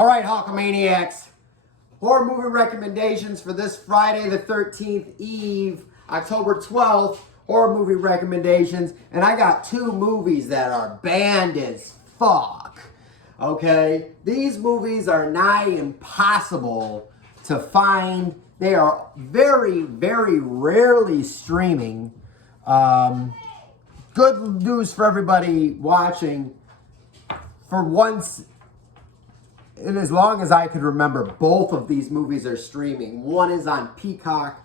All right, Hulkamaniacs. Horror movie recommendations for this Friday the 13th Eve, October 12th. Horror movie recommendations. And I got two movies that are banned as fuck. Okay? These movies are nigh impossible to find. They are very, very rarely streaming. Good news for everybody watching. For once, and as long as I can remember, both of these movies are streaming. One is on Peacock.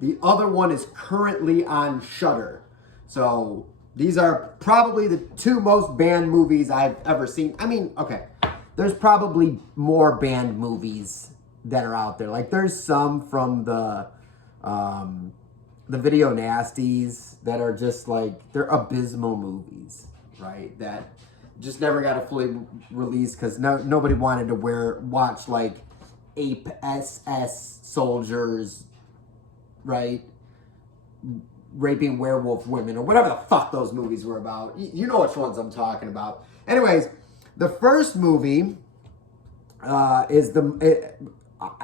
The other one is currently on Shudder. So these are probably the two most banned movies I've ever seen. I mean, okay, there's probably more banned movies that are out there. Like there's some from the Video Nasties that are just like, they're abysmal movies, right? That just never got a fully release because nobody wanted to watch like Ape SS soldiers, right? Raping werewolf women or whatever the fuck those movies were about. You know which ones I'm talking about. Anyways, the first movie is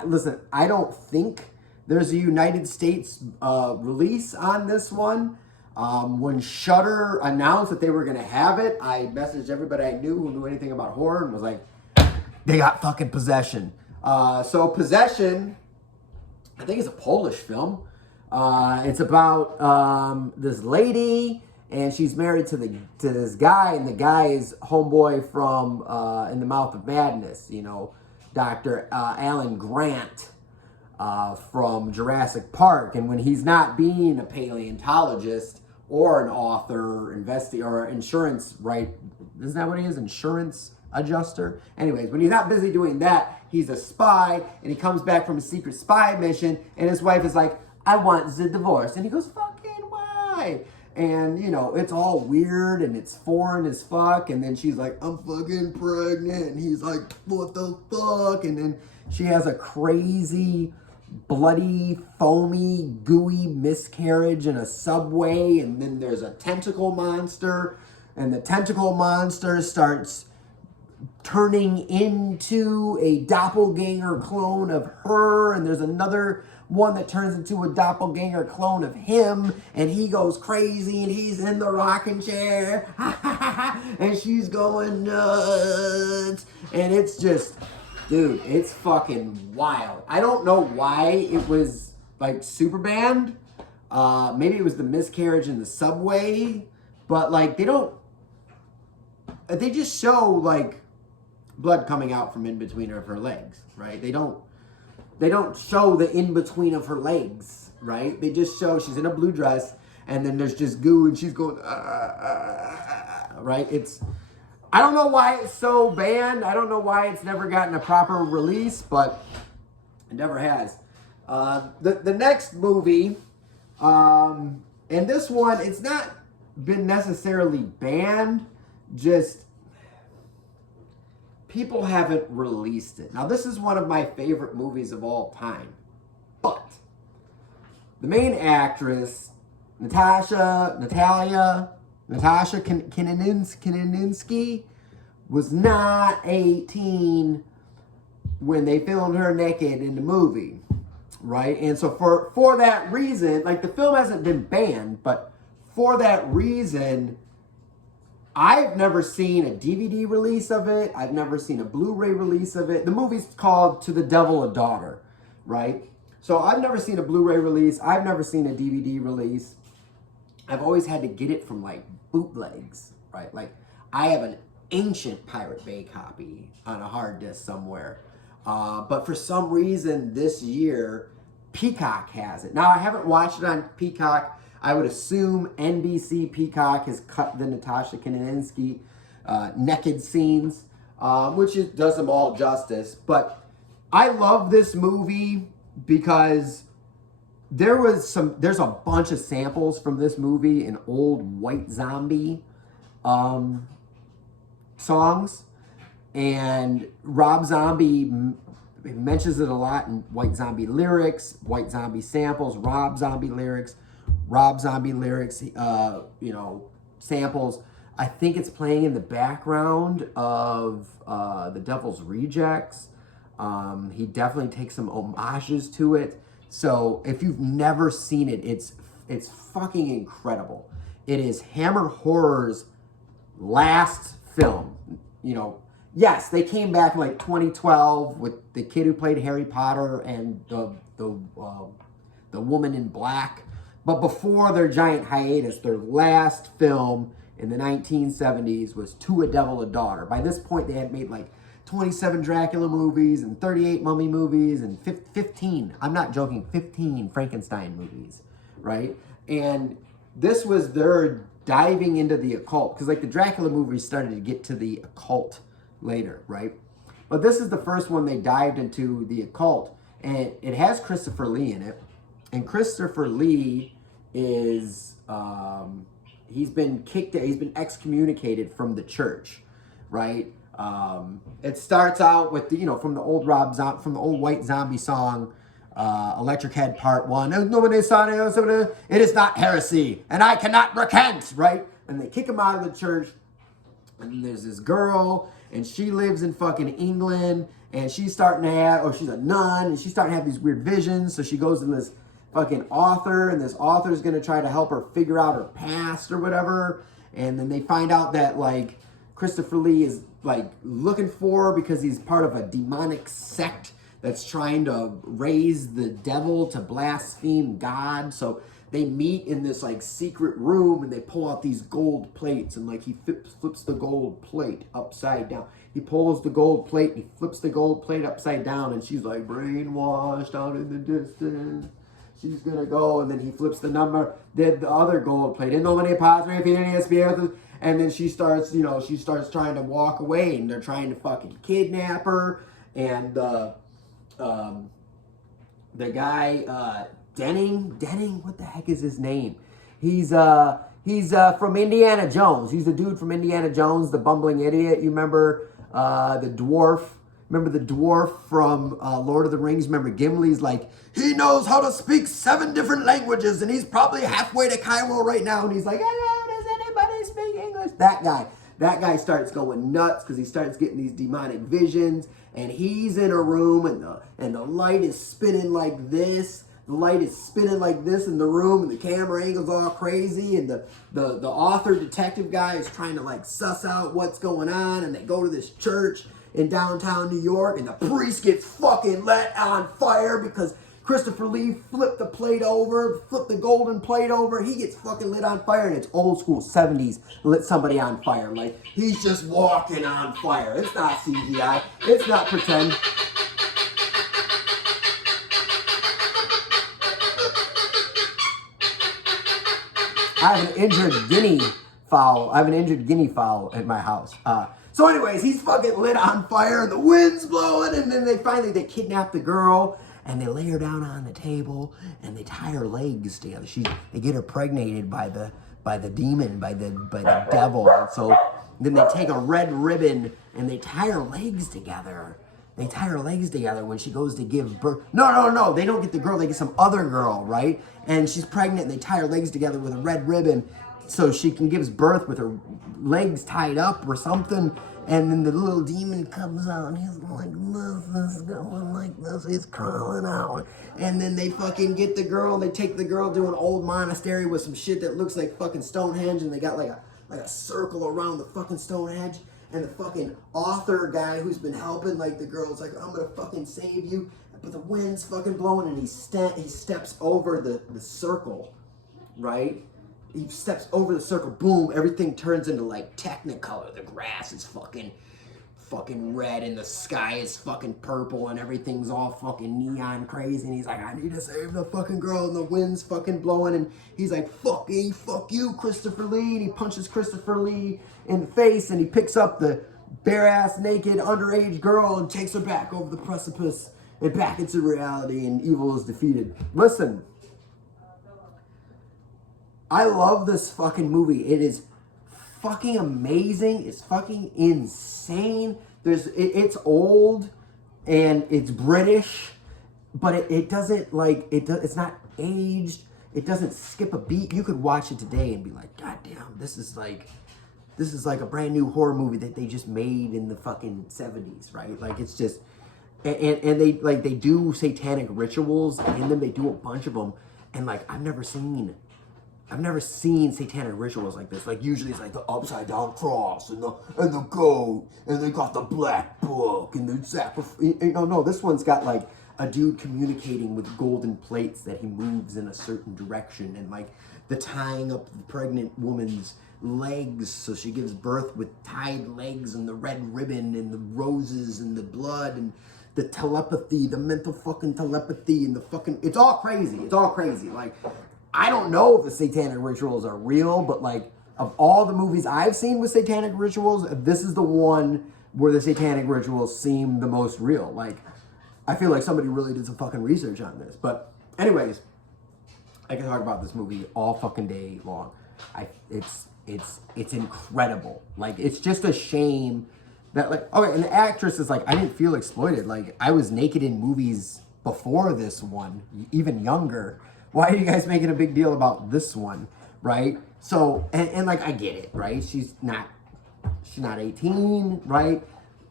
listen, I don't think there's a United States release on this one. When Shudder announced that they were going to have it, I messaged everybody I knew who knew anything about horror and was like, they got fucking Possession. So Possession, I think it's a Polish film. It's about this lady, and she's married to this guy, and the guy is homeboy from In the Mouth of Madness, you know, Dr. Alan Grant. From Jurassic Park, and when he's not being a paleontologist or an author, or insurance, right? Isn't that what he is? Insurance adjuster? Anyways, when he's not busy doing that, he's a spy, and he comes back from a secret spy mission, and his wife is like, I want the divorce. And he goes, fucking why? And, you know, it's all weird, and it's foreign as fuck, and then she's like, I'm fucking pregnant, and he's like, what the fuck? And then she has a crazy, bloody, foamy, gooey miscarriage in a subway, and then there's a tentacle monster, and the tentacle monster starts turning into a doppelganger clone of her, and there's another one that turns into a doppelganger clone of him, and he goes crazy, and he's in the rocking chair, and she's going nuts, and it's just... Dude, it's fucking wild. I don't know why it was, like, super banned. Maybe it was the miscarriage in the subway. But, like, they just show, like, blood coming out from in between of her legs, right? They don't show the in-between of her legs, right? They just show she's in a blue dress, and then there's just goo, and she's going, right? I don't know why it's so banned. I don't know why it's never gotten a proper release, but it never has. The next movie, and this one, it's not been necessarily banned, just people haven't released it. Now, this is one of my favorite movies of all time, but the main actress, Natasha Kinninsky was not 18 when they filmed her naked in the movie, right? And so for that reason, like, the film hasn't been banned, but for that reason, I've never seen a DVD release of it. I've never seen a Blu-ray release of it. The movie's called To the Devil a Daughter, right? So I've never seen a Blu-ray release. I've never seen a DVD release. I've always had to get it from, like, bootlegs, right? Like, I have an ancient Pirate Bay copy on a hard disk somewhere. But for some reason this year, Peacock has it. Now, I haven't watched it on Peacock. I would assume NBC Peacock has cut the Natasha Kinninsky naked scenes, which does them all justice. But I love this movie because there's a bunch of samples from this movie in old White Zombie songs, and Rob Zombie mentions it a lot in White Zombie lyrics, White Zombie samples, Rob Zombie lyrics, samples. I think it's playing in the background of The Devil's Rejects. He definitely takes some homages to it. So if you've never seen it, it's fucking incredible. It is Hammer Horror's last film. You know, yes, they came back in like 2012 with the kid who played Harry Potter and the woman in black. But before their giant hiatus, their last film in the 1970s was To a Devil, a Daughter. By this point, they had made like 27 Dracula movies and 38 Mummy movies and 15, I'm not joking, 15 Frankenstein movies, right? And this was their diving into the occult, because like the Dracula movies started to get to the occult later, right? But this is the first one they dived into the occult, and it has Christopher Lee in it. And Christopher Lee is, he's been excommunicated from the church, right? It starts out with, from the old White Zombie song, Electric Head Part 1. It is not heresy, and I cannot recant, right? And they kick him out of the church, and there's this girl, and she lives in fucking England, and she's starting to have, she's a nun, and she's starting to have these weird visions, so she goes to this fucking author, and this author's gonna try to help her figure out her past or whatever, and then they find out that, like, Christopher Lee is, like, looking for her because he's part of a demonic sect that's trying to raise the devil to blaspheme God. So they meet in this, like, secret room, and they pull out these gold plates, and, like, he flips the gold plate upside down. He pulls the gold plate, and he flips the gold plate upside down, and she's like, brainwashed out in the distance. She's gonna go, and then he flips the number, the other gold plate. And then she starts, trying to walk away, and they're trying to fucking kidnap her. And the guy, Denning, what the heck is his name? He's from Indiana Jones. He's the dude from Indiana Jones, the bumbling idiot. You remember the dwarf? Remember the dwarf from Lord of the Rings? Remember Gimli's like, he knows how to speak 7 different languages, and he's probably halfway to Cairo right now, and he's like, hello, does anybody speak English? That guy starts going nuts because he starts getting these demonic visions, and he's in a room, and the light is spinning like this. The light is spinning like this in the room, and the camera angle's all crazy, and the author detective guy is trying to, like, suss out what's going on, and they go to this church in downtown New York, and the priest gets fucking lit on fire because Christopher Lee flipped the golden plate over. He gets fucking lit on fire, and it's old school 70s lit somebody on fire. Like, he's just walking on fire. It's not CGI. It's not pretend. I have an injured guinea fowl at my house. So anyways, he's fucking lit on fire, and the wind's blowing, and then they kidnap the girl, and they lay her down on the table, and they tie her legs together. They get her pregnated by the demon, by the devil. And so then they take a red ribbon, and they tie her legs together. They tie her legs together when she goes to give birth. No. They don't get the girl. They get some other girl, right? And she's pregnant, and they tie her legs together with a red ribbon so she can give birth with her legs tied up or something. And then the little demon comes out, and he's like, this is going like this. He's crawling out. And then they fucking get the girl. They take the girl to an old monastery with some shit that looks like fucking Stonehenge, and they got like a circle around the fucking Stonehenge. And the fucking author guy who's been helping, like, the girl's like, I'm gonna fucking save you. But the wind's fucking blowing, and he steps over the circle, right? He steps over the circle, boom, everything turns into, like, Technicolor. The grass is fucking red, and the sky is fucking purple, and everything's all fucking neon crazy, and he's like, I need to save the fucking girl, and the wind's fucking blowing, and he's like, fuck you, Christopher Lee, and he punches Christopher Lee in the face, and he picks up the bare-ass, naked, underage girl and takes her back over the precipice and back into reality, and evil is defeated. Listen, I love this fucking movie. It is fucking amazing. It's fucking insane. It's old and it's British, but it doesn't, like, it's not aged. It doesn't skip a beat. You could watch it today and be like, God damn, this is like a brand new horror movie that they just made in the fucking 70s, right? Like, it's just, and they do satanic rituals in them. They do a bunch of them, and like I've never seen satanic rituals like this. Like usually it's like the upside down cross and the goat, and they got the black book and the sacrifice. No, this one's got like a dude communicating with golden plates that he moves in a certain direction, and like the tying up the pregnant woman's legs so she gives birth with tied legs, and the red ribbon and the roses and the blood and the telepathy, the mental fucking telepathy, and the fucking, it's all crazy. It's all crazy. Like, I don't know if the satanic rituals are real, but like, of all the movies I've seen with satanic rituals, this is the one where the satanic rituals seem the most real. Like, I feel like somebody really did some fucking research on this. But anyways, I can talk about this movie all fucking day long. It's incredible. Like, it's just a shame that, like, okay, and the actress is like, I didn't feel exploited. Like, I was naked in movies before this one, even younger. Why are you guys making a big deal about this one, right? So, and like, I get it, right? She's not 18, right?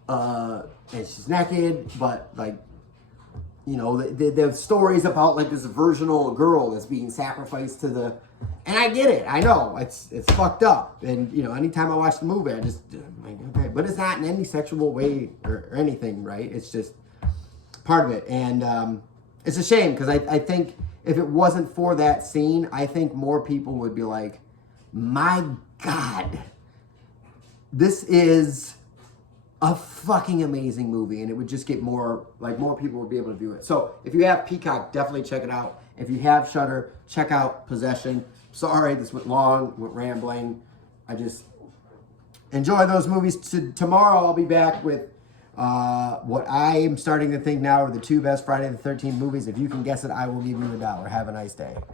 And she's naked, but like, you know, the stories about like this virginal girl that's being sacrificed to the, and I get it. I know it's fucked up. And you know, anytime I watch the movie, I'm like, okay, but it's not in any sexual way or anything, right? It's just part of it. And it's a shame because I think if it wasn't for that scene, I think more people would be like, my God, this is a fucking amazing movie, and it would just get more people would be able to view it. So if you have Peacock, definitely check it out. If you have Shudder, check out Possession. Sorry, this went long, went rambling. I just enjoy those movies. Tomorrow I'll be back with what I am starting to think now are the 2 best Friday the 13th movies. If you can guess it, I will give you $1. Have a nice day.